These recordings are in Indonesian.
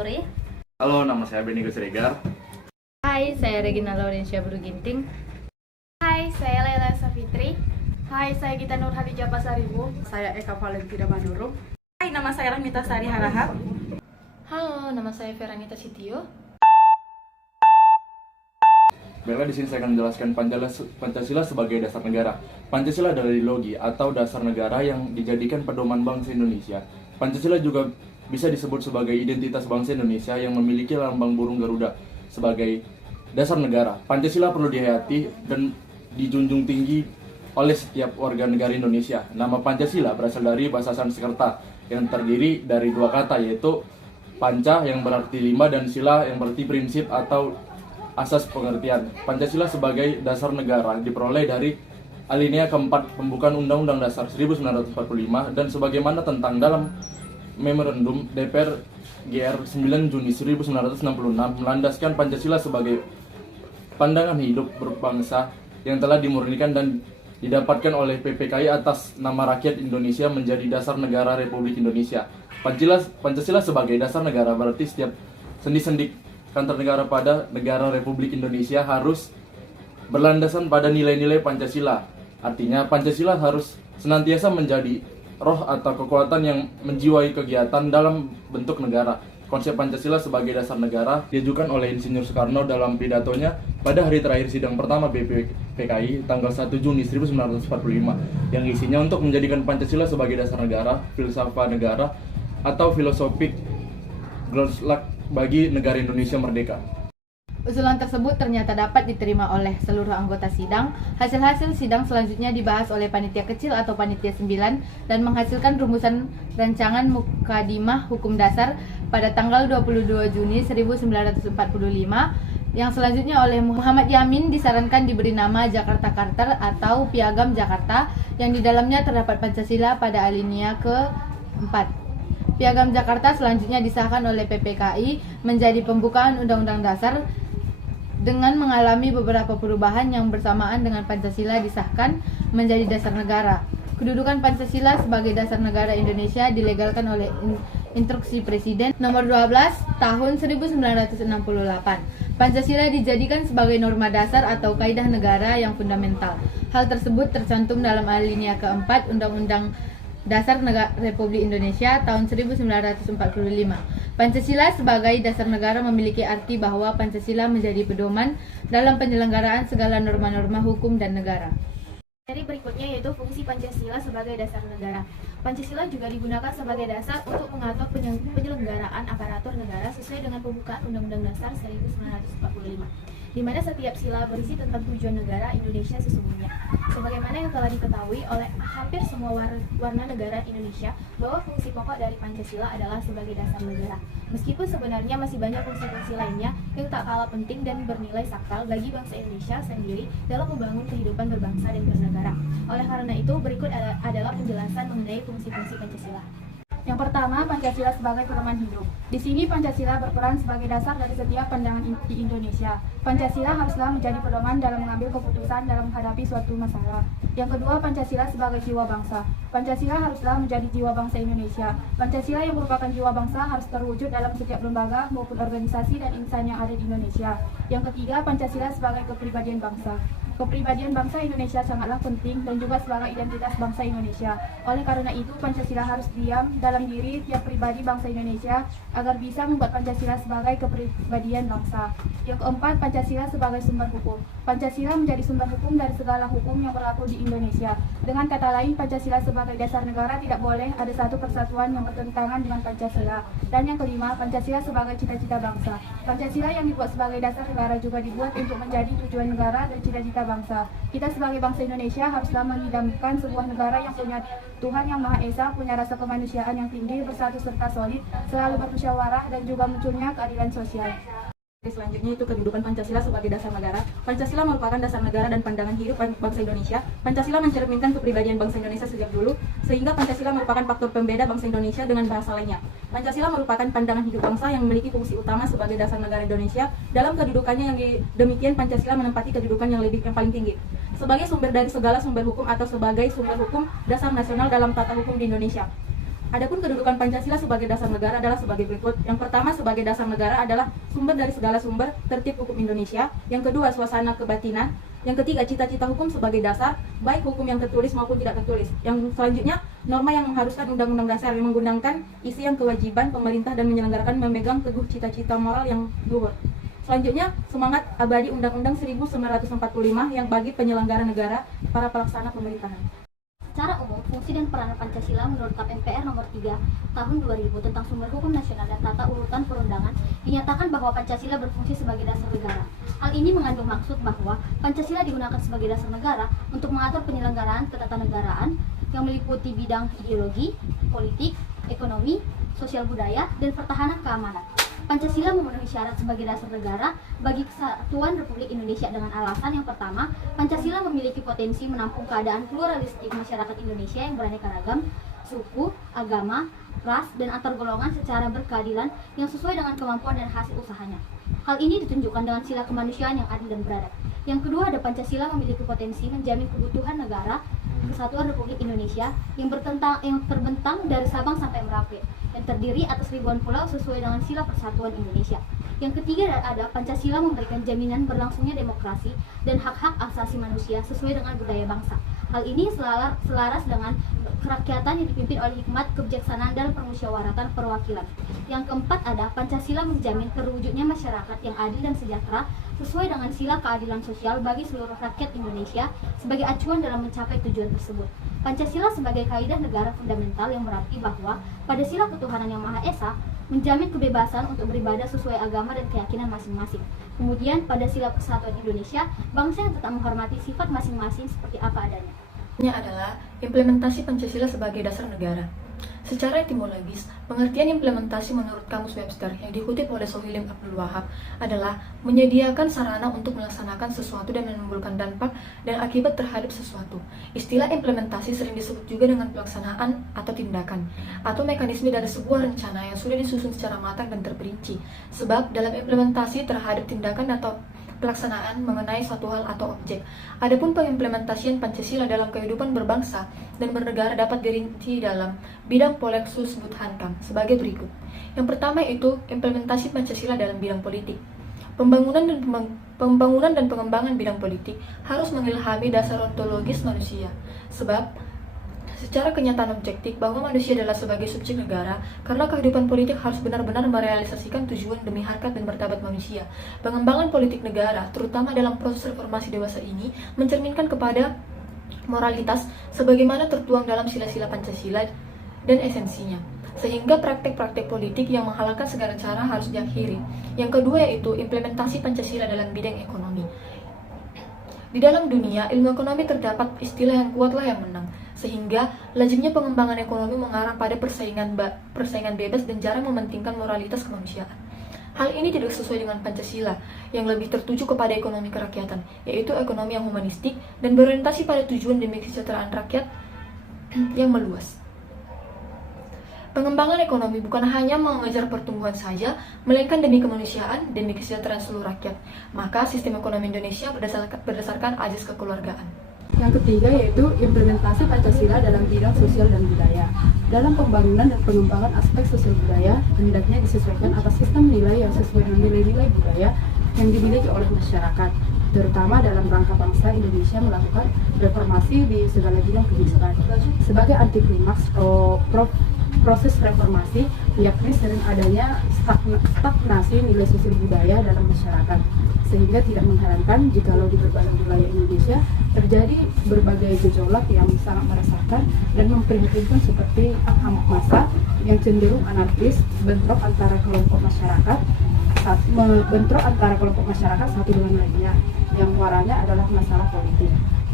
sore. Halo, nama saya Benigo Siregar. Hai, saya Regina Laurencia Bruginting. Hai, saya Lela Safitri. Hai, saya Gita Nur Hadijah Pasaribu. Saya Eka Valentina Manurung. Hai, nama saya Rahmita Sari Harahap. Halo, nama saya Veranita Sitio. Baiklah, di sini saya akan menjelaskan Pancasila sebagai dasar negara. Pancasila adalah ideologi atau dasar negara yang dijadikan pedoman bangsa Indonesia. Pancasila juga bisa disebut sebagai identitas bangsa Indonesia yang memiliki lambang burung Garuda sebagai dasar negara. Pancasila perlu dihayati dan dijunjung tinggi oleh setiap warga negara Indonesia. Nama Pancasila berasal dari bahasa Sanskerta yang terdiri dari dua kata, yaitu panca yang berarti lima dan sila yang berarti prinsip atau asas pengertian. Pancasila sebagai dasar negara diperoleh dari alinea keempat pembukaan Undang-Undang Dasar 1945 dan sebagaimana tentang dalam Memorandum DPR GR 9 Juni 1966 melandaskan Pancasila sebagai pandangan hidup berbangsa yang telah dimurnikan dan didapatkan oleh PPKI atas nama rakyat Indonesia menjadi dasar negara Republik Indonesia. Pancasila sebagai dasar negara berarti setiap sendi-sendi kantor negara pada negara Republik Indonesia harus berlandasan pada nilai-nilai Pancasila. Artinya Pancasila harus senantiasa menjadi roh atau kekuatan yang menjiwai kegiatan dalam bentuk negara. Konsep Pancasila sebagai dasar negara diajukan oleh Insinyur Soekarno dalam pidatonya pada hari terakhir sidang pertama BPPKI tanggal 1 Juni 1945 yang isinya untuk menjadikan Pancasila sebagai dasar negara, filsafat negara atau filosofik Grundlag bagi negara Indonesia merdeka. Usulan tersebut ternyata dapat diterima oleh seluruh anggota sidang. Hasil-hasil sidang selanjutnya dibahas oleh panitia kecil atau panitia 9 dan menghasilkan rumusan rancangan Mukadimah Hukum Dasar pada tanggal 22 Juni 1945 yang selanjutnya oleh Muhammad Yamin disarankan diberi nama Jakarta Charter atau Piagam Jakarta yang di dalamnya terdapat Pancasila pada alinea ke-4. Piagam Jakarta selanjutnya disahkan oleh PPKI menjadi pembukaan Undang-Undang Dasar dengan mengalami beberapa perubahan yang bersamaan dengan Pancasila disahkan menjadi dasar negara. Kedudukan Pancasila sebagai dasar negara Indonesia dilegalkan oleh Instruksi Presiden Nomor 12 Tahun 1968. Pancasila dijadikan sebagai norma dasar atau kaidah negara yang fundamental. Hal tersebut tercantum dalam alinea ke-4 Undang-Undang Dasar Negara Republik Indonesia tahun 1945. Pancasila sebagai dasar negara memiliki arti bahwa Pancasila menjadi pedoman dalam penyelenggaraan segala norma-norma hukum dan negara. Dari berikutnya yaitu fungsi Pancasila sebagai dasar negara. Pancasila juga digunakan sebagai dasar untuk mengatur penyelenggaraan aparatur negara sesuai dengan pembukaan Undang-Undang Dasar 1945. Di mana setiap sila berisi tentang tujuan negara Indonesia sesungguhnya. Sebagaimana yang telah diketahui oleh hampir semua warga negara Indonesia bahwa fungsi pokok dari Pancasila adalah sebagai dasar negara. Meskipun sebenarnya masih banyak fungsi-fungsi lainnya yang tak kalah penting dan bernilai sakral bagi bangsa Indonesia sendiri dalam membangun kehidupan berbangsa dan bernegara. Oleh karena itu, berikut adalah penjelasan mengenai fungsi-fungsi Pancasila. Yang pertama, Pancasila sebagai pedoman hidup. Di sini Pancasila berperan sebagai dasar dari setiap pandangan di Indonesia. Pancasila haruslah menjadi pedoman dalam mengambil keputusan dalam menghadapi suatu masalah. Yang kedua, Pancasila sebagai jiwa bangsa. Pancasila haruslah menjadi jiwa bangsa Indonesia. Pancasila yang merupakan jiwa bangsa harus terwujud dalam setiap lembaga maupun organisasi dan insan yang ada di Indonesia. Yang ketiga, Pancasila sebagai kepribadian bangsa. Kepribadian bangsa Indonesia sangatlah penting dan juga sebagai identitas bangsa Indonesia. Oleh karena itu, Pancasila harus diam dalam diri tiap pribadi bangsa Indonesia agar bisa membuat Pancasila sebagai kepribadian bangsa. Yang keempat, Pancasila sebagai sumber hukum. Pancasila menjadi sumber hukum dari segala hukum yang berlaku di Indonesia. Dengan kata lain, Pancasila sebagai dasar negara tidak boleh ada satu persatuan yang bertentangan dengan Pancasila. Dan yang kelima, Pancasila sebagai cita-cita bangsa. Pancasila yang dibuat sebagai dasar negara juga dibuat untuk menjadi tujuan negara dan cita-cita bangsa. Kita sebagai bangsa Indonesia haruslah mengidamkan sebuah negara yang punya Tuhan Yang Maha Esa, punya rasa kemanusiaan yang tinggi, bersatu serta solid, selalu bermusyawarah dan juga munculnya keadilan sosial. Selanjutnya itu kedudukan Pancasila sebagai dasar negara. Pancasila merupakan dasar negara dan pandangan hidup bangsa Indonesia. Pancasila mencerminkan kepribadian bangsa Indonesia sejak dulu, sehingga Pancasila merupakan faktor pembeda bangsa Indonesia dengan bahasa lainnya. Pancasila merupakan pandangan hidup bangsa yang memiliki fungsi utama sebagai dasar negara Indonesia. Dalam kedudukannya yang demikian, Pancasila menempati kedudukan yang paling tinggi sebagai sumber dari segala sumber hukum atau sebagai sumber hukum dasar nasional dalam tata hukum di Indonesia. Adapun kedudukan Pancasila sebagai dasar negara adalah sebagai berikut. Yang pertama, sebagai dasar negara adalah sumber dari segala sumber tertib hukum Indonesia. Yang kedua, suasana kebatinan. Yang ketiga, cita-cita hukum sebagai dasar, baik hukum yang tertulis maupun tidak tertulis. Yang selanjutnya, norma yang mengharuskan undang-undang dasar yang menggunakan isi yang kewajiban pemerintah dan menyelenggarakan memegang teguh cita-cita moral yang luhur. Selanjutnya, semangat abadi Undang-Undang 1945 yang bagi penyelenggara negara, para pelaksana pemerintahan. Secara umum, fungsi dan peranan Pancasila menurut KAP MPR nomor 3 tahun 2000 tentang sumber hukum nasional dan tata urutan perundangan dinyatakan bahwa Pancasila berfungsi sebagai dasar negara. Hal ini mengandung maksud bahwa Pancasila digunakan sebagai dasar negara untuk mengatur penyelenggaraan ketatanegaraan yang meliputi bidang ideologi, politik, ekonomi, sosial budaya, dan pertahanan keamanan. Pancasila memenuhi syarat sebagai dasar negara bagi kesatuan Republik Indonesia dengan alasan yang pertama, Pancasila memiliki potensi menampung keadaan pluralistik masyarakat Indonesia yang beraneka ragam, suku, agama, ras, dan antar golongan secara berkeadilan yang sesuai dengan kemampuan dan hasil usahanya. Hal ini ditunjukkan dengan sila kemanusiaan yang adil dan beradab. Yang kedua, ada Pancasila memiliki potensi menjamin kebutuhan negara Kesatuan Republik Indonesia yang terbentang dari Sabang sampai Merauke, yang terdiri atas ribuan pulau sesuai dengan sila persatuan Indonesia. Yang ketiga, ada Pancasila memberikan jaminan berlangsungnya demokrasi dan hak-hak asasi manusia sesuai dengan budaya bangsa. Hal ini selaras dengan kerakyatan yang dipimpin oleh hikmat kebijaksanaan dan permusyawaratan perwakilan. Yang keempat, ada Pancasila menjamin terwujudnya masyarakat yang adil dan sejahtera sesuai dengan sila keadilan sosial bagi seluruh rakyat Indonesia sebagai acuan dalam mencapai tujuan tersebut. Pancasila sebagai kaidah negara fundamental yang berarti bahwa pada sila ketuhanan yang Maha Esa menjamin kebebasan untuk beribadah sesuai agama dan keyakinan masing-masing. Kemudian pada sila persatuan Indonesia, bangsa yang tetap menghormati sifat masing-masing seperti apa adanya. Ini adalah implementasi Pancasila sebagai dasar negara. Secara etimologis, pengertian implementasi menurut Kamus Webster yang dikutip oleh Sohilim Abdul Wahab adalah menyediakan sarana untuk melaksanakan sesuatu dan menimbulkan dampak dan akibat terhadap sesuatu. Istilah implementasi sering disebut juga dengan pelaksanaan atau tindakan, atau mekanisme dari sebuah rencana yang sudah disusun secara matang dan terperinci. Sebab dalam implementasi terhadap tindakan atau pelaksanaan mengenai suatu hal atau objek. Adapun pengimplementasian Pancasila dalam kehidupan berbangsa dan bernegara dapat dirinci dalam bidang Polexus Hankam sebagai berikut. Yang pertama itu implementasi Pancasila dalam bidang politik. Pembangunan dan pengembangan bidang politik harus mengilhami dasar ontologis manusia. Sebab secara kenyataan objektif bahwa manusia adalah sebagai subjek negara, karena kehidupan politik harus benar-benar merealisasikan tujuan demi harkat dan martabat manusia. Pengembangan politik negara, terutama dalam proses reformasi dewasa ini, mencerminkan kepada moralitas sebagaimana tertuang dalam sila-sila Pancasila dan esensinya. Sehingga praktek-praktek politik yang menghalalkan segala cara harus diakhiri. Yang kedua yaitu implementasi Pancasila dalam bidang ekonomi. Di dalam dunia, ilmu ekonomi terdapat istilah yang kuatlah yang menang, sehingga lazimnya pengembangan ekonomi mengarah pada persaingan bebas dan jarang mementingkan moralitas kemanusiaan. Hal ini tidak sesuai dengan Pancasila, yang lebih tertuju kepada ekonomi kerakyatan, yaitu ekonomi yang humanistik dan berorientasi pada tujuan demi kesejahteraan rakyat yang meluas. Pengembangan ekonomi bukan hanya mengejar pertumbuhan saja, melainkan demi kemanusiaan, demi kesejahteraan seluruh rakyat. Maka sistem ekonomi Indonesia berdasarkan azas kekeluargaan. Yang ketiga yaitu implementasi Pancasila dalam bidang sosial dan budaya. Dalam pembangunan dan pengembangan aspek sosial budaya, hendaknya disesuaikan atas sistem nilai yang sesuai dengan nilai-nilai budaya yang dimiliki oleh masyarakat, terutama dalam rangka bangsa Indonesia melakukan reformasi di segala bidang kehidupan. Sebagai anti klimaks proses reformasi, yakni sering adanya stagnasi nilai sosial budaya dalam masyarakat, sehingga tidak mengherankan jikalau di berbagai wilayah Indonesia terjadi berbagai gejolak yang sangat meresahkan dan memprihatinkan seperti amuk massa yang cenderung anarkis, bentrok antara kelompok masyarakat satu dengan lainnya, yang muaranya adalah masalah politik.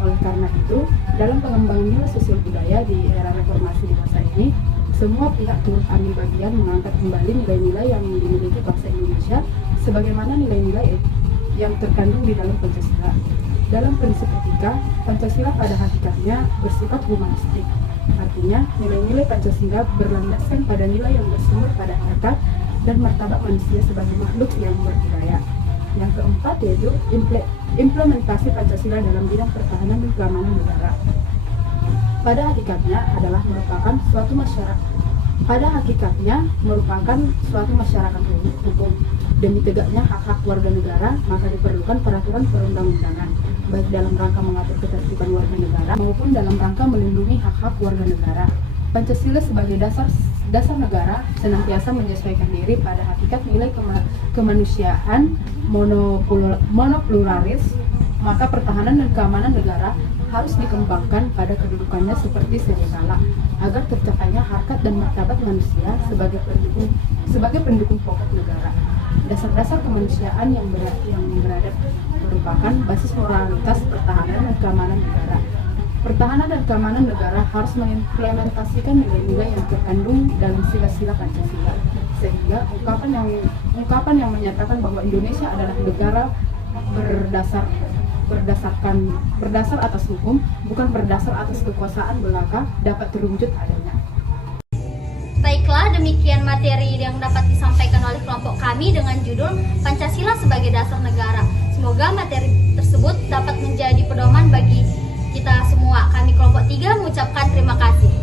Oleh karena itu, dalam pengembangan nilai sosial budaya di era reformasi di masa ini, semua pihak turut ambil bagian mengangkat kembali nilai-nilai yang dimiliki bangsa Indonesia sebagaimana nilai-nilai yang terkandung di dalam Pancasila. Dalam prinsip etika, Pancasila pada hakikatnya bersifat humanistik. Artinya, nilai-nilai Pancasila berlandaskan pada nilai yang bersumber pada harkat dan martabat manusia sebagai makhluk yang berbudaya. Yang keempat yaitu implementasi Pancasila dalam bidang pertahanan dan keamanan negara. Pada hakikatnya adalah merupakan suatu pada hakikatnya merupakan suatu masyarakat hukum. Demi tegaknya hak-hak warga negara, maka diperlukan peraturan perundang-undangan, baik dalam rangka mengatur ketertiban warga negara maupun dalam rangka melindungi hak-hak warga negara. Pancasila sebagai dasar negara senantiasa menyesuaikan diri pada hakikat nilai kemanusiaan monopluralis, maka pertahanan dan keamanan negara harus dikembangkan pada kedudukannya seperti sedia kala, agar tercapainya harkat dan martabat manusia sebagai pendukung pokok negara. Dasar-dasar kemanusiaan yang beradab merupakan basis moralitas pertahanan dan keamanan negara. Pertahanan dan keamanan negara harus mengimplementasikan nilai-nilai yang terkandung dalam sila-sila Pancasila, sehingga ungkapan yang menyatakan bahwa Indonesia adalah negara berdasar atas hukum, bukan berdasar atas kekuasaan belaka, dapat terwujud adanya. Baiklah, demikian materi yang dapat disampaikan oleh kelompok kami dengan judul Pancasila sebagai Dasar Negara. Semoga materi tersebut dapat menjadi pedoman bagi kita semua. Kami kelompok 3 mengucapkan terima kasih.